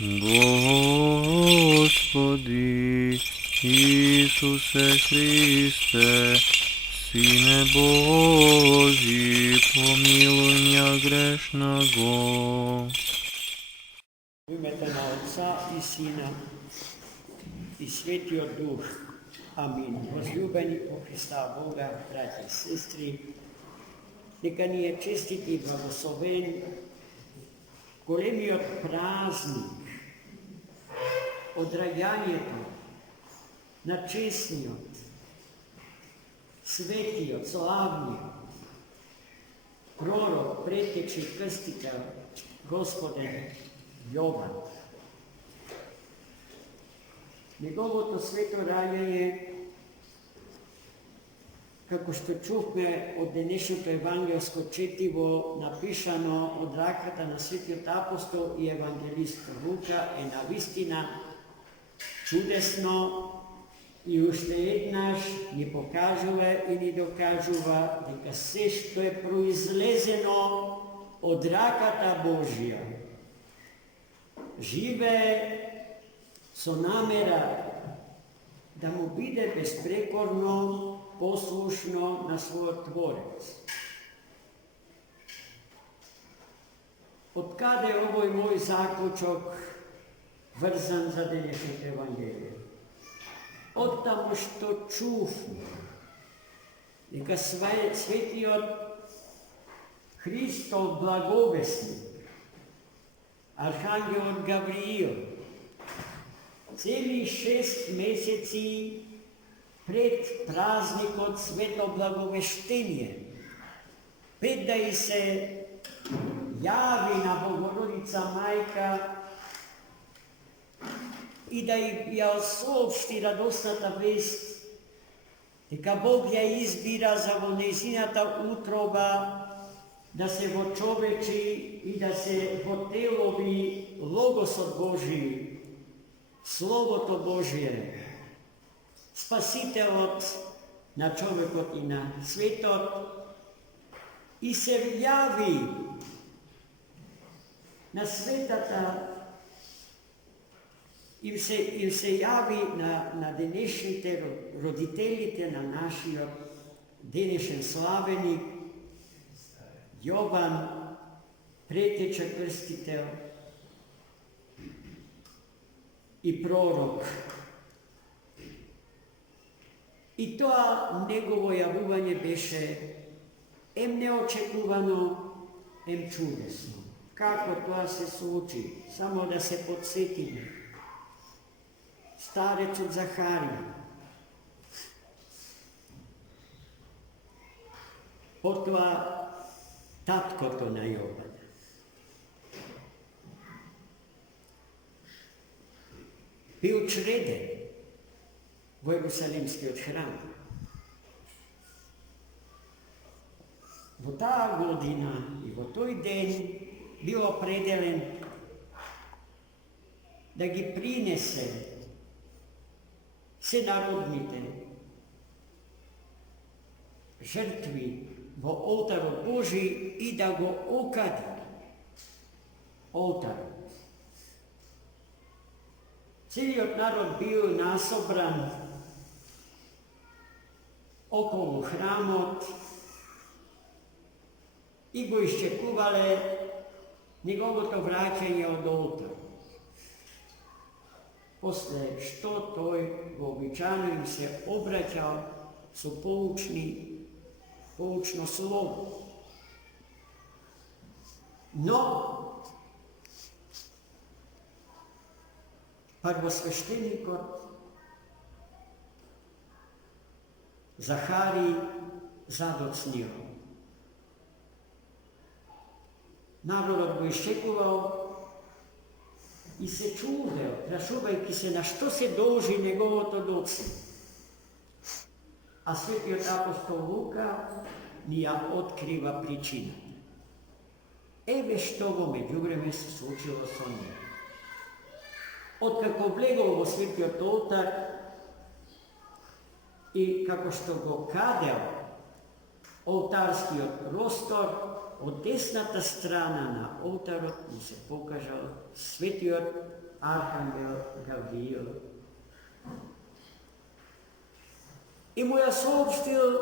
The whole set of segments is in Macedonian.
Господи Исусе Христе, Сине Божий, помилуй меня грешного. U ime Otca i Sina i Svetio Duh. Amin. Возлюбени по Христа Бога, браті і сестри, нека ни е честит и благословен големиот празник, одрајањето на честниот, светиот, славниот, пророк, претеч и крстител, Господен Јован. Неговото свето раѓање, како што чухме од денешното евангелско четиво, напишано од раката на светиот апостол и евангелист Лука, е навистина чудесно и уште еднаш ни покажува и ни докажува дека се што е произлезено од раката Божија живее со намера да му биде безпрекорно послушно на својот Творец. Од каде овој мој заклучок врзан за денешното Евангелие? Од таму што чувме дека светиот Христов благовестник, Архангелот Гавриил, цели 6 месеци пред празникот Свето Благовештение, пред да и се јави на Богородица Мајка и да ја соопшти радосната вест дека Бог ја избира за во нејзината утроба да се вочовечи и да се вотелови Логосот Божи, Словото Божие, Спасителот на човекот и на светот, и се јави на светата, им се јави на денешните родителите на нашиот денешен славеник Јован, претеча крстител и пророк. И тоа негово јавување беше ем неочекувано, ем чудесно. Како тоа се случи? Само да се подсетиме. Старецот Захарија, потоа таткото на Јован. Бил чреден во Ерусалимскиот храм. Во таа година и во тој ден бил определен да ги принесе сенародните жртви во олтарот Божи и да го окади олтарот. Целиот народ бил насобран околу храмот и го исчекувале неговото враќање од олтарот. После што тој вообичаено им се обраќал со поучно слово. Но првосвештеникот Захари задоцнил. Народот го исчекувал и се чудел, прашувајќи се на што се должи неговото доцние. А светиот апостол Лука ни ја открива причината. Еве што во меѓувреме се случило со него. Откако влегол во светиот олтар и како што го кадел олтарскиот простор, od desната страна на олтарот му се покажал светиот архангел Гавриил и му ја сообщил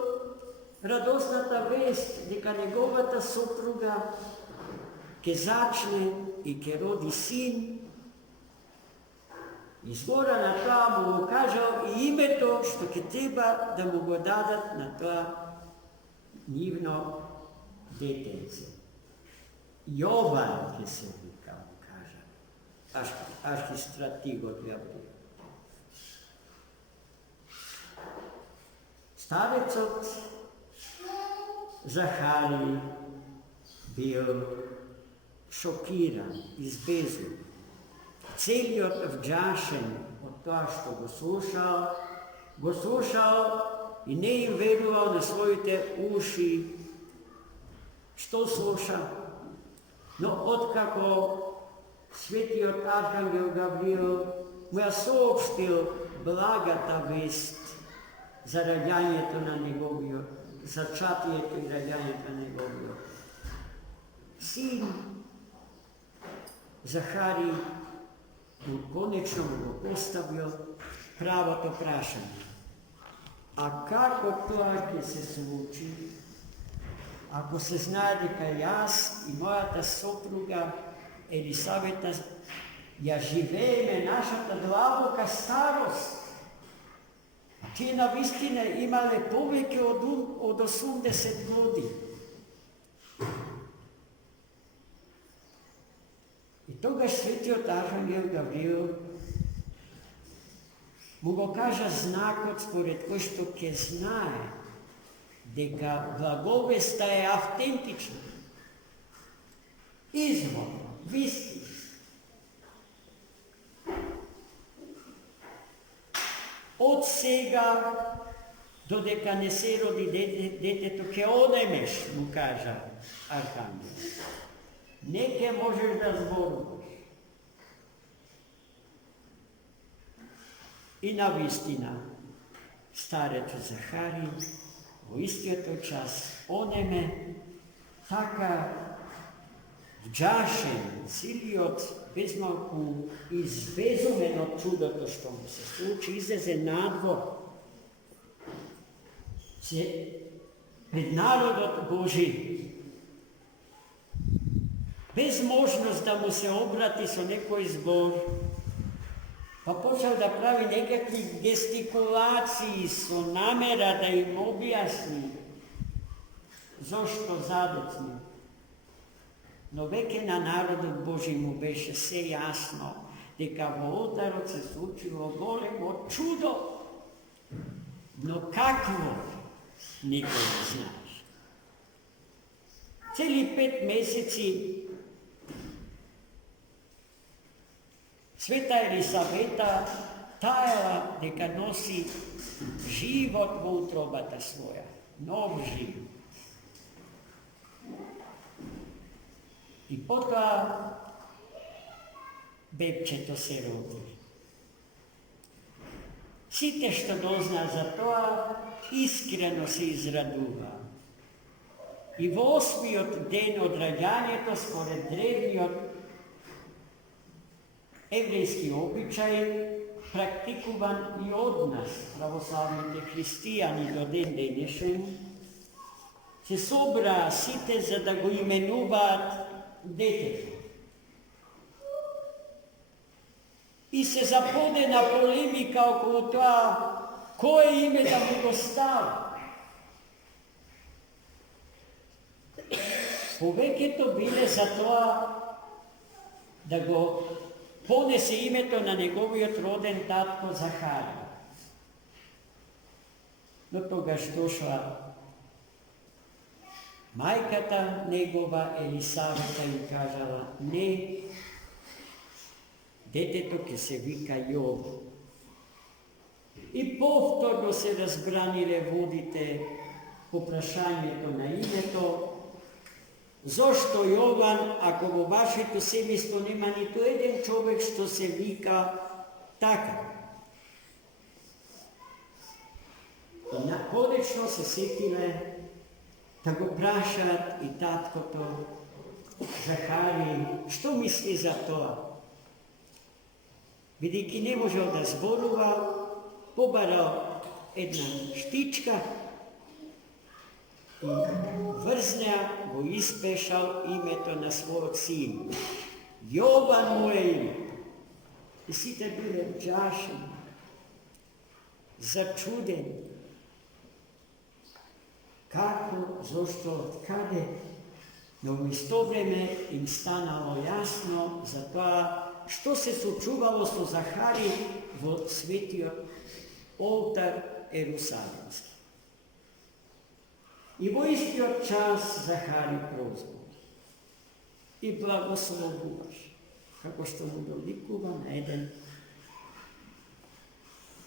радосната вест дека неговата сопруга ќе зачне и ќе роди син. Изгора на тоа му го кажал и името што ќе треба да му го дадат на тоа нивно детенце. Јован ќе се вика, му кажа, архистратигот Гавриил. Старецот Захари бил шокиран, избезен, целиот вџашен од тоа што го слушал и не им верувал на своите уши што слуша. Но откако светиот архангел Гавриил му ја соопштил благата вест за раѓањето на неговиот, зачатието и раѓањето на неговиот син, Захари конечно го поставил правото прашање. А како тоа ќе се случи, ако се знае дека јас и мојата сопруга Елисавета ја живееме нашата длабока старост? Тие навистина имале повеќе од 80 години. И тогаш светиот архангел Гавриил му го кажа знакот според кој што ќе знае дека благовеста е автентична, изворна, вистинска. Од сега додека не се роди детето ќе одемеш, му кажа архангел. Не ќе можеш да зборуваш. И навистина старецот Захари во истиот час онеме, така вџашен, целиот безмалку извезумен од чудото што му се случи, излезе надвор пред народот Божи, без можност да му се обрати со некој збор, па почел да прави некакви гестикулации со намера да им објасни зошто задецни. Но веќе на народот Божи му беше се јасно дека во олтарот се случило големо чудо. Но какво? Никој не знаеш. Цели 5 месеци света Елисавета таела дека носи живот во утробата своја, нов живот. И потоа бебчето се роди. Сите што дозна за тоа, искрено се израдува. И во 8-миот ден од раѓањето, според древниот еврејски обичај, практикуван и од нас, православните христијани до ден денешен, се собраа сите за да го именуваат детето. И се заподена полемика околу тоа кое име да му го става. Повеќето биле за тоа да го понесе името на неговиот роден татко Захари. Но тогаш дошла мајката негова Елисавета и кажала: не, детето ќе се вика Јов. И повторно се разбраниле водите по прашањето на името. Зошто Јован, ако во вашето семејство нема ниту еден човек што се вика така? И конечно се сетиле да го прашаат и таткото Захари, што мисли за тоа? Бидејќи не можел да зборува, побарал една штичка и врзнеа го испешал името на својот син. Јован му е име. И сите биле ужашени, зачудени. Како, зошто, од каде? Но во исто време им станало јасно за тоа што се случувало со Захари во светиот олтар Ерусалимски. И во истиот час Захари прозвал и благословуваше, како што му доликува на еден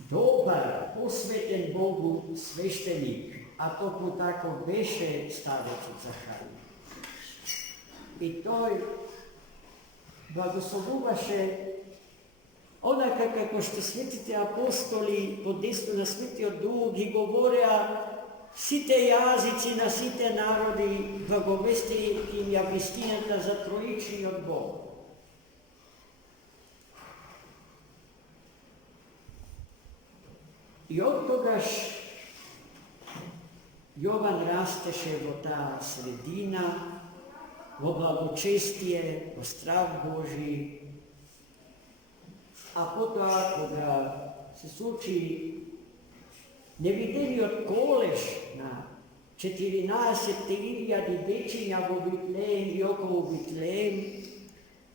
добар, посветен Богу свештеник, а токму тако беше старецот Захари. И тој благословуваше онака како што светите апостоли по десно на Светиот Дух ги говореа сите јазици на сите народи, благовестејќи им ја вистината за троичниот Бог. И оттогаш Јован растеше во таа средина, во благочестие, во страх Божи, а потоа кога се случи невидениот колеш на 14.000 дечиња во Витлеем и околу Витлеем,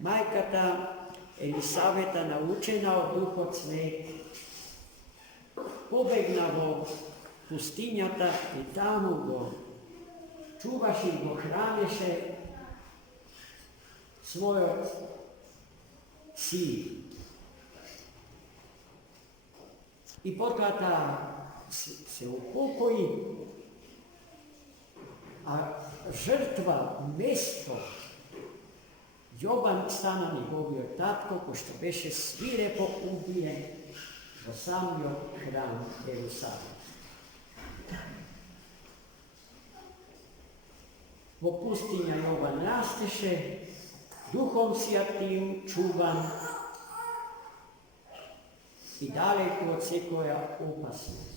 мајката Елисавета, научена од Духот Свет, побегна во пустињата и таму го чуваше и го хранеше својот син. И потоа се упокои, а жртва место Јован стана неговиот татко, кој што беше свирепо убиен во самиот храм Ерусалим. Во пустиња Јован растеше, духом святим чуван и далеко од секоја опасност.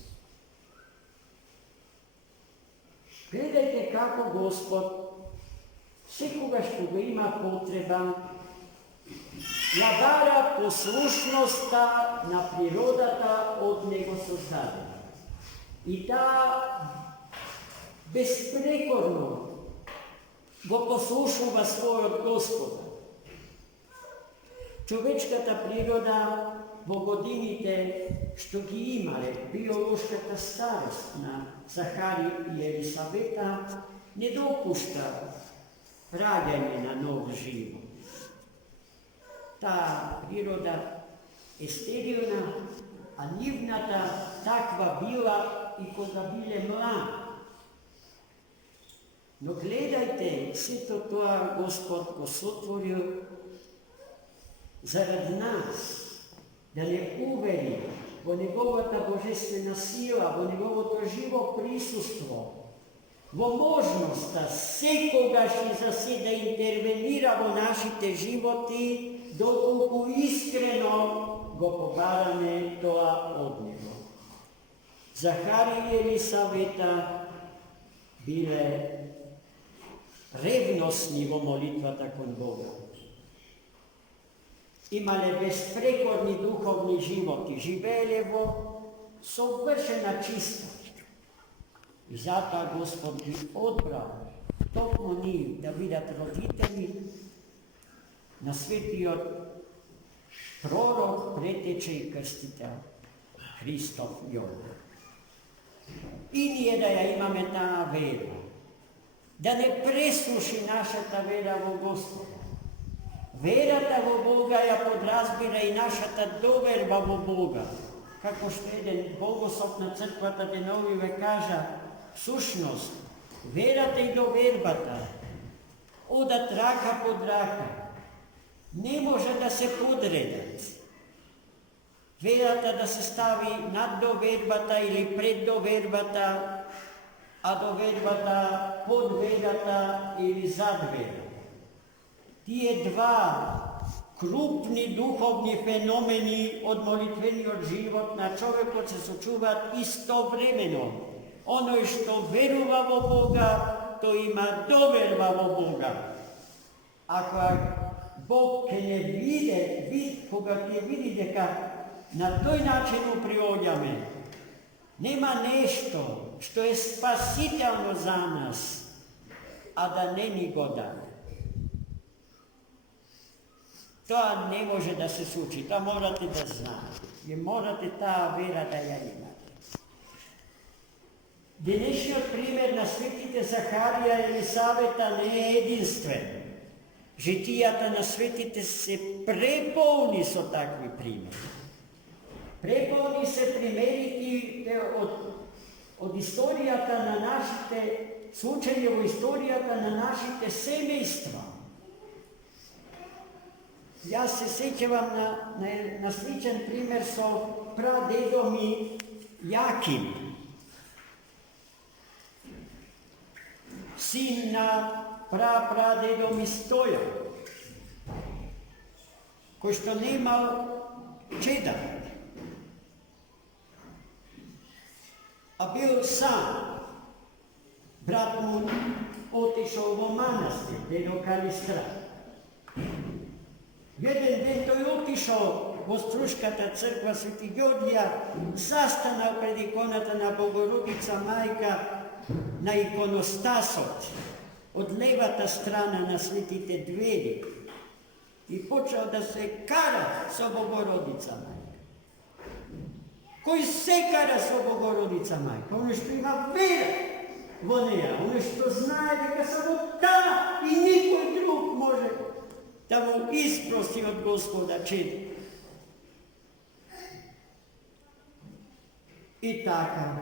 Гледајте како Господ секогаш кога има потреба ја бара послушноста на природата од него создадена. И таа безпрекорно го послушува својот Господа. Човечката природа во годините што ги имале биолошката старост на Захари и Елисавета не допушта раѓање на нов живот. Таа природа е стерилна, а нивната таква била и кога биле млади. Но гледајте, сето тоа Господ го сотворил заради нас, да не увери во неговата божествена сила, во неговото живо присуство, во можноста секогаш и за се да интервенира во нашите животи, доколку искрено го побараме тоа од него. Захари и Елисавета биле ревностни во молитвата кон Бога. Имале безпрекорни духовни животи, живееле во совршена чистота. И затоа Господ ги одбрал токму нив да бидат родители на светиот пророк, претече и крстител Христов Јован. И ние да ја имаме таа вера, да не пресуши нашата вера во Господа. Верата во Бога ја подразбира и нашата доверба во Бога. Како што еден богослов на црквата деновиве кажа, всушност, верата и довербата одат рака под рака. Не може да се подредат. Верата да се стави над довербата или пред довербата a do vedbata, podvedata ili zadvedata. Tije dva krupni duhovni fenomeni od molitveni od život na čovjeku će se čuvati istovremeno. Ono što veruvavo Boga, to ima dovervavo Boga. Ako Bog ke ne vide, koga ti vidi deka na toj načinu priodjame, nema nešto što je spasitelno za nas, a da ne ni godan. To ne može da se suči, to morate da znate. I morate ta vera da ja imate. Današnji primjer na svetite Zaharija i Elisaveta ne je jedinstven. Žitijata na svetite se prepolni so takvi primjeri. Prepolni se primjeriti od istorijata na našite, slučajevo istorijata na našite semejstva. Ja se sjećam na sličan primjer so pradedom i Jakim. Sin na pradedom i Stoja, koji što nema čeda, a bio sam. Brat mu otišao u manastir, dedo Kalistra. Jeden den to je otišao Ostruškata crkva Sveti Georgija, zastanao pred ikonata na Bogorodica Majka, na ikonostasot, od levata strana na svetite dveri i počeo da se kara sa Bogorodica Majka. Koji se kara sa Bogorodica Majka? Ono što ima vera voneja, ono što znaje da samo ta i nikoj drug može da mu isprosti od Gospoda čini. I takav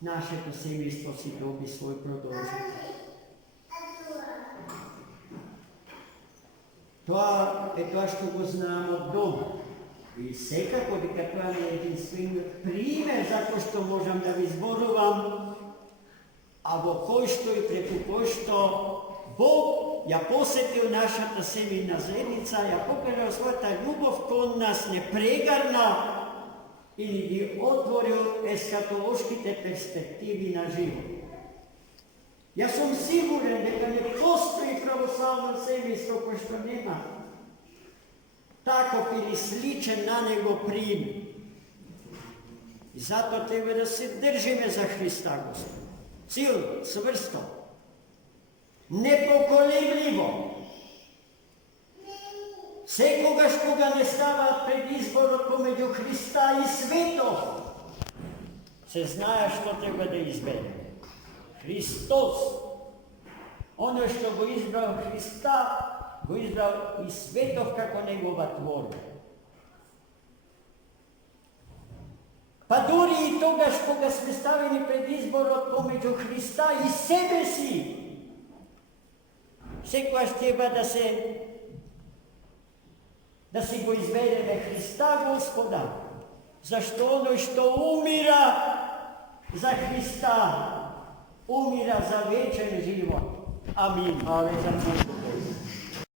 naše posemljstvo si dobi svoj продолжитель. Това е това, що го знам от дома. И секако дека тоа не е единствен пример, зато што можам да ви зборувам, а во кој што и преку кој што Бог ја посетил нашата семейна заедница, ја покажал својата љубов кон нас, не прегарна и ни ги отворил ескатолошките перспективи на живот. Јас сум сигурен дека не постои православно семејство кој што нема таков или сличен на него пример. И зато треба да се држиме за Христа Господа. Силно, сврсто, непоколебливо. Секогаш кога не става пред изборот помеѓу Христа и светот, се знае што треба да избере. Христос. Оно што го избрал Христа, го избрал и светов како негова творба. Па дури и тогаш кога сме ставени пред изборот помеѓу Христа и себе си, секогаш треба да си го избереме Христа Господа, зашто оној што умира за Христа, умира за вечен живот. Амин.